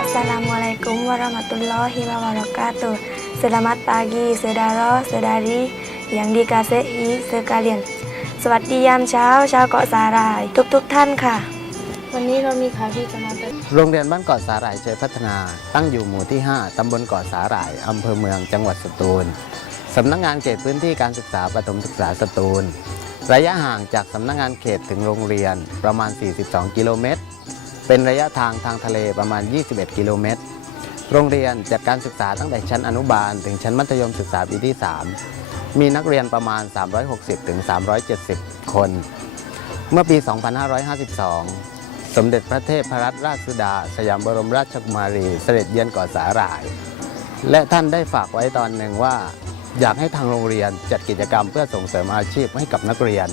Assalamualaikum warahmatullahi wabarakatuh. Selamat pagi, saudara, saudari yang dikasihi sekalian. สวัสดียามเช้า ชาวเกาะสาหร่าย ทุกๆทท่านค่ะ วันนี้เรามีข่าวที่จะมาเป็นโรงเรียนบ้านเกาะสาหร่ายชัยพัฒนา ตั้งอยู่หมู่ที่ 5 ตำบลเกาะสาหร่าย อำเภอเมือง จังหวัดสตูล สำนักงานเขตพื้นที่การศึกษาประถมศึกษาสตูล ระยะห่างจากสำนักงานเขตถึงโรงเรียนประมาณ 42 กิโลเมตร เป็นระยะทางทางทะเลประมาณ 21 กิโลเมตร โรงเรียนจัดการศึกษาตั้งแต่ชั้นอนุบาล ถึงชั้นมัธยมศึกษาปีที่ 3 มีนักเรียนประมาณ 360ถึง370 คน เมื่อปี 2552 สมเด็จพระเทพรัตนราชสุดา สยามบรมราชกุมารีเสด็จเยือนเกาะสาหร่าย และท่านได้ฝากไว้ตอนหนึ่งว่า อยากให้ทางโรงเรียนจัดกิจกรรมเพื่อส่งเสริมอาชีพให้กับนักเรียน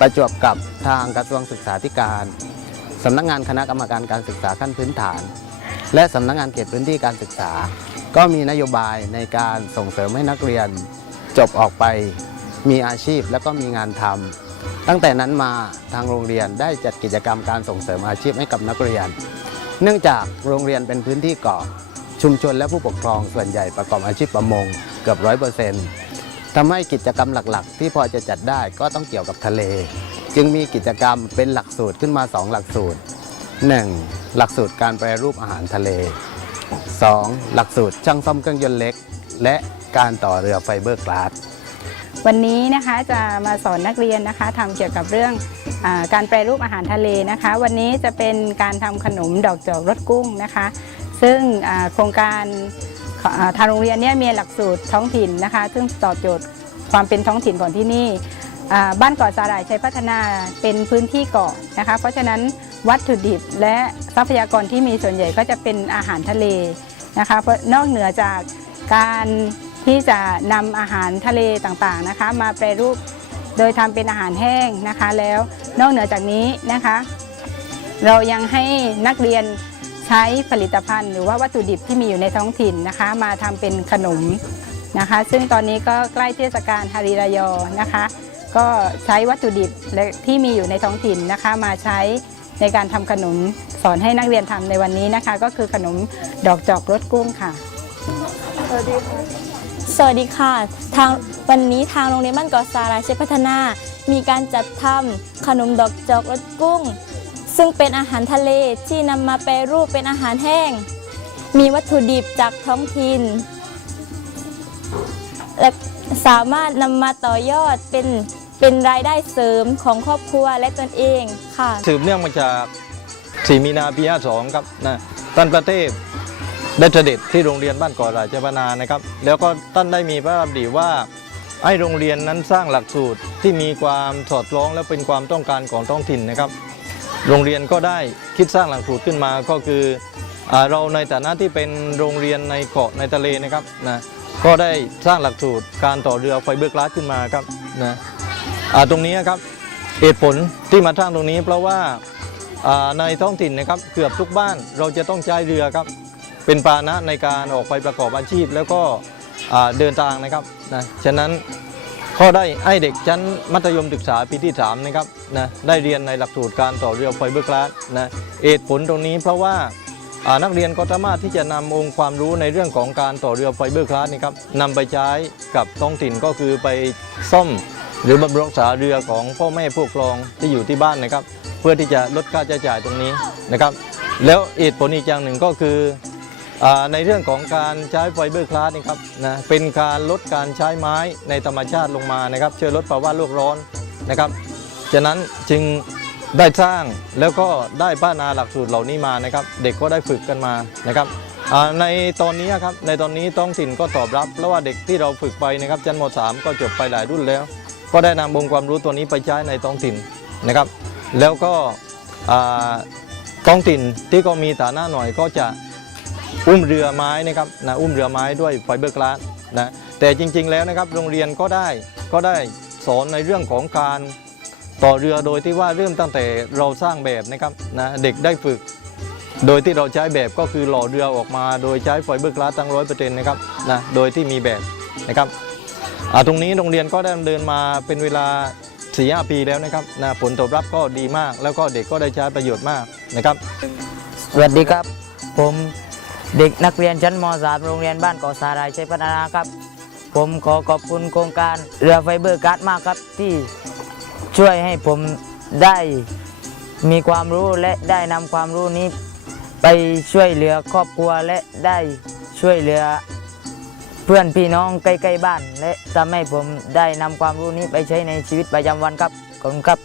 ประจวบกับทางกระทรวงศึกษาธิการสำนักงานคณะกรรมการการศึกษาขั้นพื้นฐาน และสำนักงานเขตพื้นที่การศึกษา ก็มีนโยบายในการส่งเสริมให้นักเรียน จบออกไปมีอาชีพและก็มีงานทำตั้งแต่นั้นมาทางโรงเรียนได้จัดกิจกรรมการส่งเสริมอาชีพให้กับนักเรียน เนื่องจากโรงเรียนเป็นพื้นที่เกาะชุมชนและผู้ปกครองส่วนใหญ่ประกอบอาชีพประมงเกือบร้อยเปอร์เซ็นต์ทำให้กิจกรรมหลักๆ ที่พอจะจัดได้ก็ต้องเกี่ยวกับทะเล จึงมีกิจกรรมเป็นหลักสูตรขึ้นมา 2 หลักสูตร 1. หลักสูตรการแปรรูปอาหารทะเล 2. หลักสูตรช่างซ่อมเครื่องยนต์เล็ก และ การต่อเรือไฟเบอร์กลาสวันนี้นะคะจะมาสอนนักเรียนนะคะทำเกี่ยวกับเรื่องอการแปรรูปอาหารทะเลนะคะ วันนี้จะเป็นการทำขนมดอกจอกรสกุ้งนะคะ ซึ่งโครงการทางโรงเรียนเนี่ยมีหลักสูตรท้องถิ่นนะคะ ซึ่งตอบโจทย์ความเป็นท้องถิ่นของที่นี่บ้านเกาะสาหร่ายชัยพัฒนาเป็นพื้นที่เกาะนะคะ เพราะฉะนั้นวัตถุดิบและทรัพยากรที่มีส่วนใหญ่ก็จะเป็นอาหารทะเลนะคะเพราะนอกเหนือจากการ ที่จะนำอาหารทะเลต่างๆนะคะ มาแปรรูปโดยทำเป็นอาหารแห้งนะคะ แล้วนอกเหนือจากนี้นะคะ เรายังให้นักเรียนใช้ผลิตภัณฑ์ หรือว่าวัตถุดิบที่มีอยู่ในท้องถิ่นนะคะ มาทำเป็นขนมนะคะ ซึ่งตอนนี้ก็ใกล้เทศกาลฮาริรายอนะคะ ก็ใช้วัตถุดิบและที่มีอยู่ในท้องถิ่นนะคะ มาใช้ในการทำขนมสอนให้นักเรียนทำในวันนี้นะคะ ก็คือขนมดอกจอกรสกุ้งค่ะสวัสดีค่ะ สวัสดีค่ะ ทางวันนี้ทางโรงเรียนบ้านเกาะสารายชัยพัฒนา มีการจัดทำขนมดอกจอกรสกุ้ง ซึ่งเป็นอาหารทะเลที่นำมาแปรรูปเป็นอาหารแห้ง มีวัตถุดิบจากท้องถิ่น และสามารถนำมาต่อยอดเป็นเป็นรายได้เสริมของครอบครัวและตนเองค่ะ สืบเนื่องมาจากสีมีนาปี52ครับนะท่านประเทศ ได้เสด็จที่โรงเรียนบ้านเกาะราชบนานะครับ แล้วก็ท่านได้มีพระราชดำริว่าให้โรงเรียนนั้นสร้างหลักสูตรที่มีความสอดคล้องและเป็นความต้องการของท้องถิ่นนะครับ โรงเรียนก็ได้คิดสร้างหลักสูตรขึ้นมาก็คืออเราในฐานะที่เป็นโรงเรียนในเกาะในทะเลนะครับนะก็ได้สร้างหลักสูตรการต่อเรือไฟเบอร์กลาสขึ้นมาครับนะตรงนี้ครับเหตุผลที่มาสร้างตรงนี้เพราะว่าในท้องถิ่นนะครับเกือบทุกบ้านเราจะต้องใช้เรือครับ เป็นปานะในการออกไปประกอบอาชีพแล้วก็เดินทางนะครับนะฉะนั้นก็ได้ให้เด็กชั้นมัธยมศึกษาปีที่3นะครับนะได้เรียนในหลักสูตรการต่อเรือไฟเบอร์กลาสนะเหตุผลตรงนี้เพราะว่านักเรียนก็สามารถที่จะนำองค์ความรู้ในเรื่องของการต่อเรือไฟเบอร์กลาสนี่ครับนำไปใช้กับท้องถิ่นก็คือไปซ่อม หรือบำรุงรักษาเรือของพ่อแม่ผู้ปกครองที่อยู่ที่บ้านนะครับ เพื่อที่จะลดค่าใช้จ่ายตรงนี้นะครับ แล้วเหตุผลอีกอย่างหนึ่งก็คือ ในเรื่องของการใช้ไฟเบอร์คลาสนี่ครับนะเป็นการลดการใช้ไม้ในธรรมชาติลงมานะครับช่วยลดภาวะโลกร้อนนะครับฉะนั้นจึงได้สร้างแล้วก็ได้พัฒนาหลักสูตรเหล่านี้มานะครับ เด็กก็ได้ฝึกกันมานะครับในตอนนี้ครับในตอนนี้ท้องถิ่นก็ตอบรับแล้วว่าเด็กที่เราฝึกไปนะครับชั้นม .3 ก็จบไปหลายรุ่นแล้ว ก็ได้นำองค์ความรู้ตัวนี้ไปใช้ในท้องถิ่นนะครับ แล้วก็อ่าท้องถิ่นที่ก็มีฐานะหน่อยก็จะ อุ้มเรือไม้นะครับนะอุ้มเรือไม้ด้วยไฟเบอร์กลาสนะแต่จริงๆแล้วนะครับโรงเรียนก็ได้ก็ได้สอนในเรื่องของการต่อเรือโดยที่ว่าเริ่มตั้งแต่เราสร้างแบบนะครับนะเด็กได้ฝึก โดยที่เราใช้แบบก็คือหล่อเรือออกมาโดยใช้ไฟเบอร์กลาสตั้งร้อยเปอร์เซ็นต์นะครับนะโดยที่มีแบบนะครับตรงนี้โรงเรียนก็ได้ดำเนินมาเป็นเวลา4ีหปีแล้วนะครับนะผลตอบรับก็ดีมาก แล้วก็เด็กก็ได้ใช้ประโยชน์มากนะครับ สวัสดีครับ ผม เด็กนักเรียนชั้นม .3 โรงเรียนบ้านเกาะสาหร่ายชัยพัฒนาครับ ผมขอขอบคุณโครงการเรือไฟเบอร์การ์ดมากครับที่ช่วยให้ผมได้มีความรู้และได้นำความรู้นี้ ไปช่วยเหลือครอบครัวและได้ช่วยเหลือ เพื่อนพี่น้องใกล้ๆบ้าน และทำให้ผมได้นำความรู้นี้ไปใช้ในชีวิตประจำวันครับขอบคุณครับ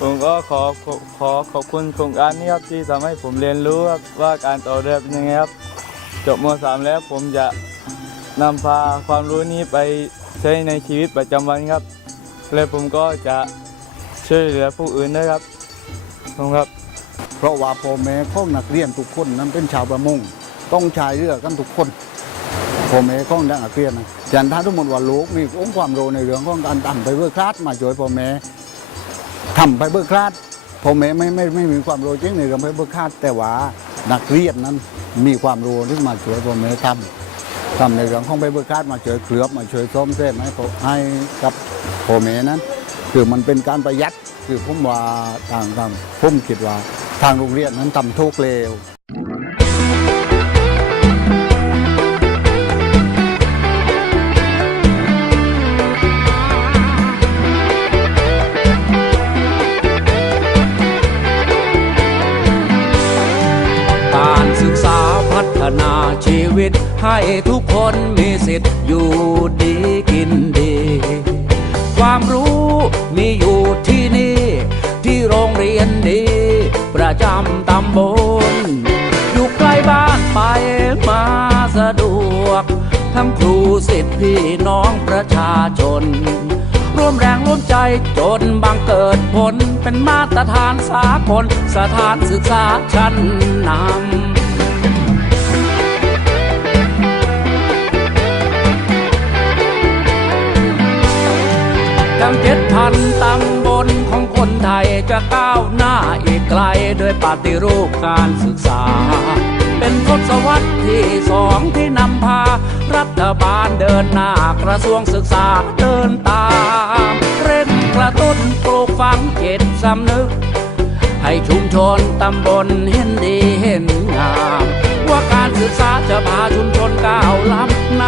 ผมก็ขอขอขอขอบคุณโครงการนี้ครับที่ทำให้ผมเรียนรู้ครับว่าการต่อเรือเป็นยังไงครับ จบม .3 แล้วผมจะนำพาความรู้นี้ไปใช้ในชีวิตประจำวันครับ และผมก็จะช่วยเหลือผู้อื่นด้วยครับขอบครับ เพราะว่าพ่อแม่ของนักเรียนทุกคนนั้นเป็นชาวประมงต้องใช้เรือกันทุกคนพ่อแม่ของนักเรียนนะฉะนั้นถ้าทุกคนว่าลูกมีองค์ความรู้ในเรื่องของการทำไปเบอร์คลาสมาช่วยพ่อแม่ ทำไปเบิกคลาดพ่อแม่ไม่ไม่ไม่มีความรู้จริงในเรื่องไปเบิกคลาดแต่ว่านักเรียนนั้นมีความรู้ที่มาช่วยพ่อแม่ทำทำในเรื่องของไปเบิกคลาดมาช่วยเคลือบมาช่วยส้มเส้นให้ให้กับพอแม่นั้น คือมันเป็นการประหยัดคือผมว่าทางทางผมคิดว่าทางโรงเรียนนั้นทำทุกเลว ฒนาชีวิต ให้ทุกคนมีสิทธิ์อยู่ดีกินดี ความรู้มีอยู่ที่นี่ ที่โรงเรียนดี ประจำตำบล อยู่ใกล้บ้านไปมาสะดวก ทั้งครูสิทธิพี่น้องประชาชน ร่วมแรงร่วมใจจนบังเกิดผล เป็นมาตรฐานสากลสถานศึกษาชั้นนำ ทั้งเจ็ดพันตำบลของคนไทยจะก้าวหน้าอีกไกลด้วยปฏิรูปการศึกษา เป็นทศวรรษที่สองที่นำพา รัฐบาลเดินหน้ากระทรวงศึกษาเดินตามเร่งกระตุ้นปลูกฝังเจิตสำนึก ให้ชุมชนตำบลเห็นดีเห็นงาม ว่าการศึกษาจะพาชุมชนก้าวล้ำ